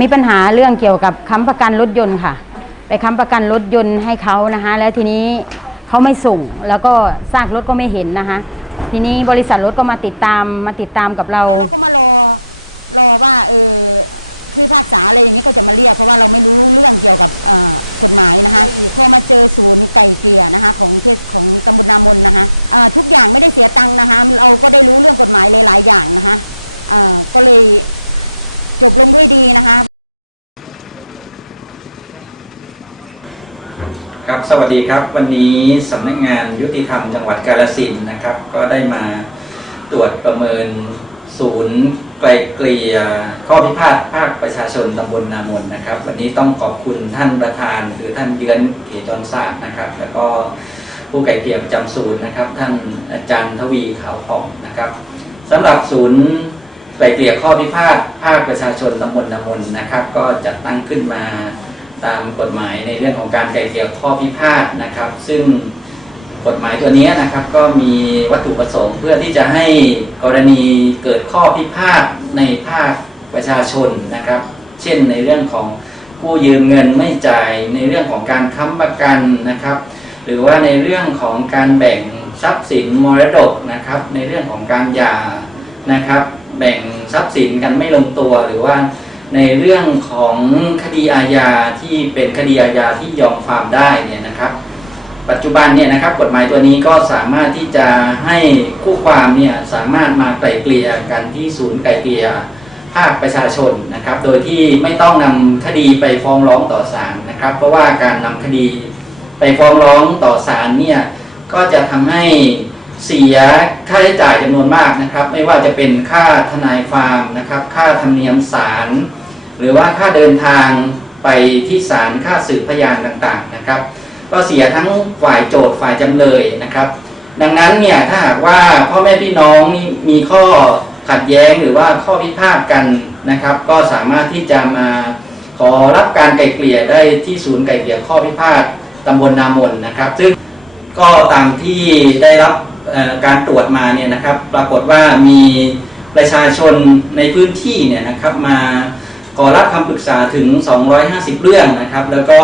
มีปัญหาเรื่องเกี่ยวกับค้ำประกันรถยนต์ค่ะ ไปค้ำประกันรถยนต์ให้เขานะคะ แล้วทีนี้เขาไม่ส่ง แล้วก็ซากรถก็ไม่เห็นนะคะ ทีนี้บริษัทรถก็มาติดตามมาติดตามกับเราแล้วเราก็มารอรอว่าเออผู้พิพากษาอะไรอย่างนี้ก็จะมาเรียก เพราะว่าเราไม่รู้เรื่องเกี่ยวกับกฎหมายนะคะอีกพอมาเจอศูนย์ไก่เกลี่ยนะคะ ของเทศของตำบลนามนนะคะทุกอย่างไม่ได้เสียตังค์นะคะ เราก็ได้รู้เรื่องกฎหมายหลายๆอย่างนะคะก็เลย จบลงด้วยดีนะคะ ครับสวัสดีครับ วันนี้สำนักงานยุติธรรมจังหวัดกาฬสินนะครับ ก็ได้มาตรวจประเมินศูนย์ไกลเกลี่ยข้อพิพาทภาคประชาชนตำบลนามนนะครับ วันนี้ต้องขอบคุณท่านประธานหรือท่านเยือนเขจรศาสตร์นะครับ แล้วก็ผู้ไกลเกลี่ยประจำศูนย์นะครับ ท่านอาจารย์ทวีขาวผ่องนะครับสำหรับศูนย์ ไกลเกลี่ยข้อพิพาทภาคประชาชนตำบลนามนนะครับ ก็จัดตั้งขึ้นมาตามกฎหมายในเรื่องของการไกลเกลี่ยข้อพิพาทนะครับ ซึ่งกฎหมายตัวนี้นะครับก็มีวัตถุประสงค์เพื่อที่จะให้กรณีเกิดข้อพิพาทในภาคประชาชนนะครับ เช่นในเรื่องของผู้ยืมเงินไม่จ่ายในเรื่องของการค้ำประกันนะครับ หรือว่าในเรื่องของการแบ่งทรัพย์สินมรดกนะครับ ในเรื่องของการหย่านะครับ แบ่งทรัพย์สินกันไม่ลงตัวหรือว่าในเรื่องของคดีอาญาที่เป็นคดีอาญาที่ยอมความได้เนี่ยนะครับ ปัจจุบันเนี่ยนะครับกฎหมายตัวนี้ก็สามารถที่จะให้คู่ความเนี่ยสามารถมาไกล่เกลี่ยกันที่ศูนย์ไกล่เกลี่ยภาคประชาชนนะครับ โดยที่ไม่ต้องนำคดีไปฟ้องร้องต่อศาลนะครับ เพราะว่าการนำคดีไปฟ้องร้องต่อศาลเนี่ยก็จะทำให้ เสียค่าใช้จ่ายจำนวนมากนะครับ ไม่ว่าจะเป็นค่าทนายความนะครับ ค่าธรรมเนียมศาลหรือว่าค่าเดินทางไปที่ศาลค่าสืบพยานต่างๆนะครับ ก็เสียทั้งฝ่ายโจทย์ฝ่ายจำเลยนะครับ ดังนั้นเนี่ยถ้าหากว่าพ่อแม่พี่น้องมีข้อขัดแย้งหรือว่าข้อพิพาทกันนะครับ ก็สามารถที่จะมาขอรับการไกล่เกลี่ยได้ที่ศูนย์ไกล่เกลี่ยข้อพิพาทตำบลนามนนะครับ ซึ่งก็ตามที่ได้รับ การตรวจมาเนี่ยนะครับปรากฏว่ามีประชาชนในพื้นที่เนี่ยนะครับมาขอรับคำปรึกษาถึง 250 เรื่องนะครับ แล้วก็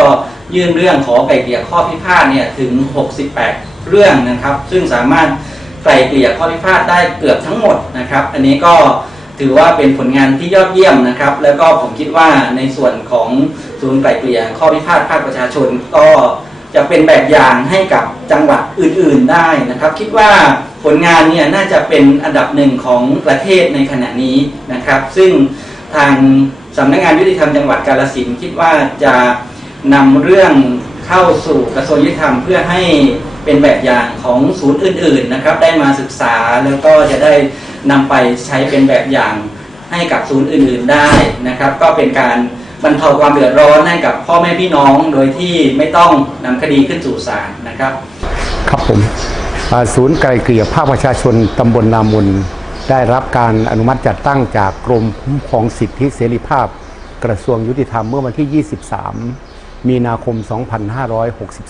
ยื่นเรื่องขอไกล่เกลี่ยข้อพิพาทเนี่ยถึง 68 เรื่องนะครับ ซึ่งสามารถไกล่เกลี่ยข้อพิพาทได้เกือบทั้งหมดนะครับ อันนี้ก็ถือว่าเป็นผลงานที่ยอดเยี่ยมนะครับ แล้วก็ผมคิดว่าในส่วนของศูนย์ไกล่เกลี่ยข้อพิพาทภาคประชาชนก็ จะเป็นแบบอย่างให้กับจังหวัดอื่นๆได้นะครับ คิดว่าผลงานเนี่ยน่าจะเป็นอันดับหนึ่งของประเทศในขณะนี้นะครับ ซึ่งทางสำนักงานยุติธรรมจังหวัดกาฬสินคิดว่าจะนำเรื่องเข้าสู่กระทรวงยุติธรรมเพื่อให้เป็นแบบอย่างของศูนย์อื่น ๆนะครับ ได้มาศึกษาแล้วก็จะได้นำไปใช้เป็นแบบอย่างให้กับศูนย์อื่น ๆได้นะครับ ก็เป็นการ บรรเทาความเดือดร้อนให้กับพ่อแม่พี่น้องโดยที่ไม่ต้องนำคดีขึ้นสู่ศาลนะครับ ครับผมศูนย์ไกลเกลี่ยภาคประชาชนตำบลนามนได้รับการอนุมัติจัดตั้งจากกรมคุ้มครองสิทธิเสรีภาพ กระทรวงยุติธรรมเมื่อวันที่ 23 มีนาคม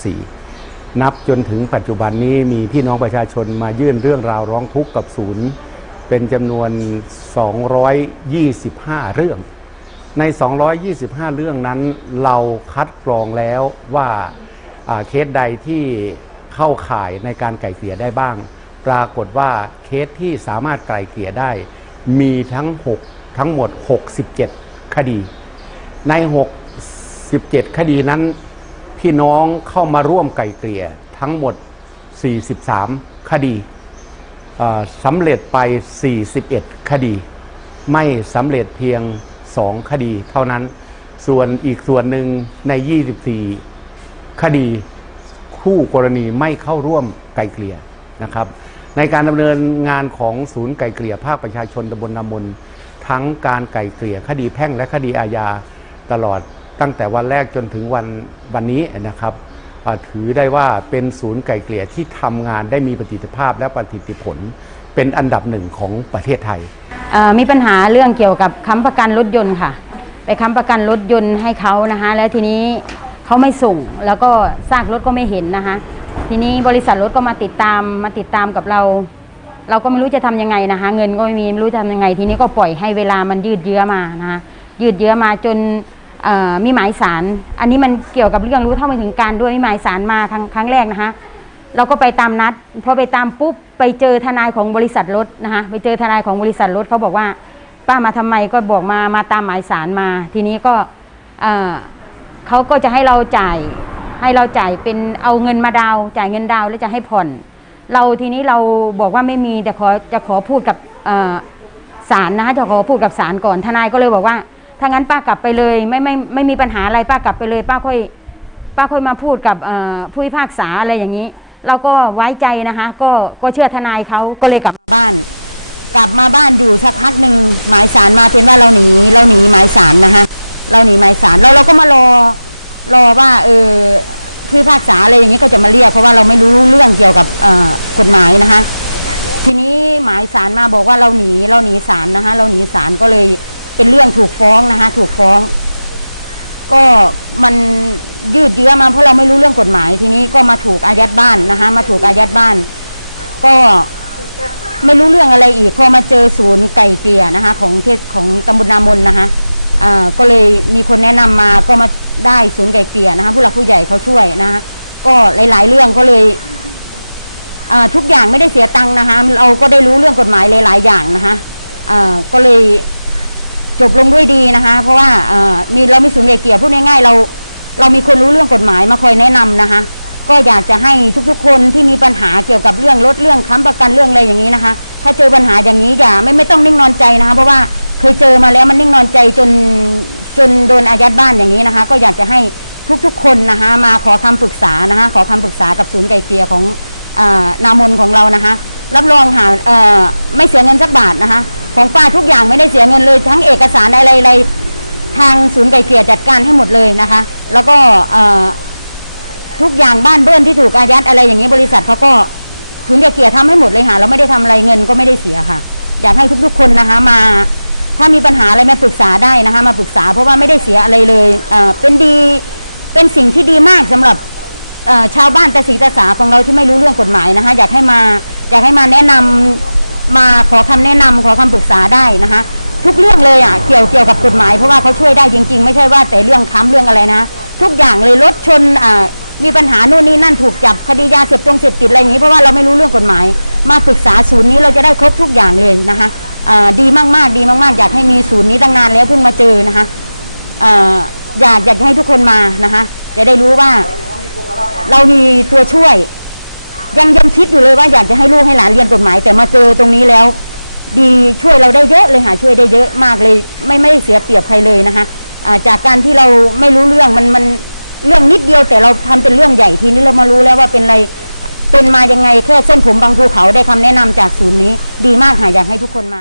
2564 นับจนถึงปัจจุบันนี้มีพี่น้องประชาชนมายื่นเรื่องราวร้องทุกข์กับศูนย์ เป็นจำนวน 225 เรื่อง ใน 225 เรื่องนั้นเราคัดกรองแล้วว่าเคสใดที่เข้าข่ายในการไกล่เกลี่ยได้บ้าง ปรากฏว่าเคสที่สามารถไกล่เกลี่ยได้ มีทั้ง 6 ทั้งหมด 67 คดี ใน 67 คดีนั้นพี่น้องเข้ามาร่วมไกล่เกลี่ยทั้งหมด 43 คดีสำเร็จไป 41 คดี ไม่สำเร็จเพียง 2 คดีเท่านั้น ส่วนอีกส่วนหนึ่งใน 24 คดี คู่กรณีไม่เข้าร่วมไกลเกลี่ยนะครับ ในการดำเนินงานของศูนย์ไกลเกลี่ยภาคประชาชนตำบลนามนทั้งการไกลเกลี่ยคดีแพ่งและคดีอาญาตลอดตั้งแต่วันแรกจนถึงวันวันนี้นะครับถือได้ว่าเป็นศูนย์ไกลเกลี่ยที่ทำงานได้มีประสิทธิภาพและประสิทธิผล เป็นอันดับหนึ่งของประเทศไทย เอ่อมีปัญหาเรื่องเกี่ยวกับค้ำประกันรถยนต์ค่ะ ไปค้ำประกันรถยนต์ให้เขานะคะ แล้วทีนี้เขาไม่ส่ง แล้วก็ซากรถก็ไม่เห็นนะคะ ทีนี้บริษัทรถก็มาติดตามมาติดตามกับเรา เราก็ไม่รู้จะทำยังไงนะคะ เงินก็ไม่มีไม่รู้จะทำยังไง ทีนี้ก็ปล่อยให้เวลามันยืดเยื้อมานะคะยืดเยื้อมาจนเอ่อมีหมายสาร อันนี้มันเกี่ยวกับเรื่องรู้เท่าไม่ถึงการด้วยมีหมายสารมาครั้งครั้งแรกนะคะ เราก็ไปตามนัดพอไปตามปุ๊บไปเจอทนายของบริษัทรถนะคะไปเจอทนายของบริษัทรถเขาบอกว่า ป้ามาทำไมก็บอกมามาตามหมายสารมา ทีนี้ก็เขาก็จะให้เราจ่ายให้เราจ่ายเป็นเอาเงินมาดาวจ่ายเงินดาวแล้วจะให้ผ่อน เราทีนี้เราบอกว่าไม่มีแต่ขอจะขอพูดกับศาลนะคะจะขอพูดกับศาลก่อนทนายก็เลยบอกว่า ถ้างั้นป้ากลับไปเลยไม่ไม่ไม่มีปัญหาอะไรป้ากลับไปเลย ป้าค่อยป้าค่อยมาพูดกับผู้พิพากษาอะไรอย่างนี้ เราก็ไว้ใจนะคะ ก็ก็เชื่อทนายเขาก็เลยกลับมาบ้าน กลับมาบ้านอยู่สักพักหนึ่งหมายสารมาเป็นว่าเราหนีเราหนีหมายสารนะคะเราหนีหมายสารแล้วเราก็มารอรอว่าเออผู้พิพากษาอะไรอย่างนี้ยก็จะมาเรียกเพราะว่าเราไม่รู้เรื่องเกี่ยวกับกฎหมายนะคะ ทีนี้หมายสารมาบอกว่าเราหนีเราหนีศาลนะคะ เราหนีศาลก็เลยเป็นเรื่องถูกฟ้องนะคะ ถูกฟ้อง ก็มันยืดเยื้อมาเพราะเราไม่รู้เรื่องกฎหมาย ทีนี้ก็มาถูกอายัดบ้านนะคะ มาถูกอายัดบ้าน ก็ไม่รู้เรื่องอะไรอีกพอมาเจอศูนย์ไก่เกลี่ยนะคะ ของเทศของตำบลนามนนะคะอ่าก็เลยมีคนแนะนำมาก็มาได้ศูนย์ไก่เกลี่ยนะคะ ผู้หลักผู้ใหญ่เขาช่วยนะคะก็หลาย ๆ เรื่องก็เลยอ่าทุกอย่างไม่ได้เสียตังค์นะคะ เราก็ได้รู้เรื่องกฎหมายหลาย ๆ อย่างนะคะอ่าก็เลย จบลงด้วยดีนะคะ เพราะว่ามีเรามีศูนย์ไกลเกลี่ยพูดง่ายๆเรา เรามีคนรู้เรื่องกฎหมายมาคอยแนะนำนะคะ ก็อยากจะให้ทุกๆ คนที่มีปัญหาเกี่ยวกับเรื่องรถเรื่องค้ำประกันเรื่องอะไรอย่างนี้นะคะ ถ้าเจอปัญหาอย่างนี้อย่าไม่ไม่ต้องนิ่งนอนใจนะคะเพราะว่าเคยเจอมาแล้วมันนิ่งนอนใจจนจนโดนอายัดบ้านอย่างนี้นะคะ ก็อยากจะให้ทุกๆ คนนะคะ มาขอคำปรึกษานะคะ ขอคำปรึกษากับศูนย์ไกลเกลียของอานามนของเรานะคะ รับรองหาไม่เสียเงินสักบาทนะคะ ของป้าทุกอย่างไม่ได้เสียเงินเลย ทั้งเอกสารอะไรอะไรทางศูนย์ไก่เกลี่ยจัดการให้หมดเลยนะคะ แล้วก็ทุกอย่างบ้านเบิ้ลที่ถูกอายัดอะไรอย่างนี้บริษัทเขาก็ศูนย์ไก่เกลี่ยทำให้หมดเลยค่ะเราไม่ได้ทำอะไรเงินก็ไม่ได้เสียค่ะ อยากให้ทุกๆคนนะคะมาถ้ามีปัญหาอะไรมาปรึกษาได้นะคะ มาปรึกษาเพราะว่าไม่ได้เสียอะไรเลยเเป็นดีเป็นสิ่งที่ดีมากสำหรับชาวบ้านตาสีตาสาของเราที่ไม่รู้เรื่องกฎหมายนะคะ อยากให้มาอยากให้มาแนะนำ มาขอคำแนะนำขอคำปรึกษาได้นะคะทุกเรื่องเลยอะเกี่ยวเกี่ยวกับกฎหมายเพราะว่าเขาช่วยได้จริง ๆ ไม่ใช่ว่าแต่เรื่องค้ำเรื่องอะไรนะ ทุกอย่างเลยรถชนอ่ามีปัญหาโน่นนี่นั่นถูกจับคดียาเสพตรงเสพติดอะไรอย่างนี้เพราะว่าเราไม่รู้เรื่องกฎหมาย มาปรึกษาศูนย์นี้เราจะได้ครบทุกอย่างเลยนะคะอ่าดีมากๆ ดีมากๆ อยากให้มีศูนย์นี้ตั้งนานแล้วเพิ่งมาเจอนะคะเอ่ออยากอยากให้ทุกคนมานะคะจะได้รู้ว่า เรามีตัวช่วย ยังยังคิดอยู่เลยว่าอยากจะให้ลูกให้หลานเรียนกฎหมาย แต่มาเจอตรงนี้แล้ว ดีช่วยเราได้เยอะเลยหาช่วยได้เยอะมากเลย ไม่ไม่เสียเปรียบใครเลยนะคะาจากการที่เราไม่รู้เรื่องมันมันเรื่องนิดเดียวแต่เราทำเป็นเรื่องใหญ่ทีนี้เรามารู้แล้วว่าเป็นอะไรเป็นมายังไงแค่เส้นผมบางภูเขาได้คำแนะนำจากศูนย์นี้ ดีมากค่ะอยากให้ทุกคนมา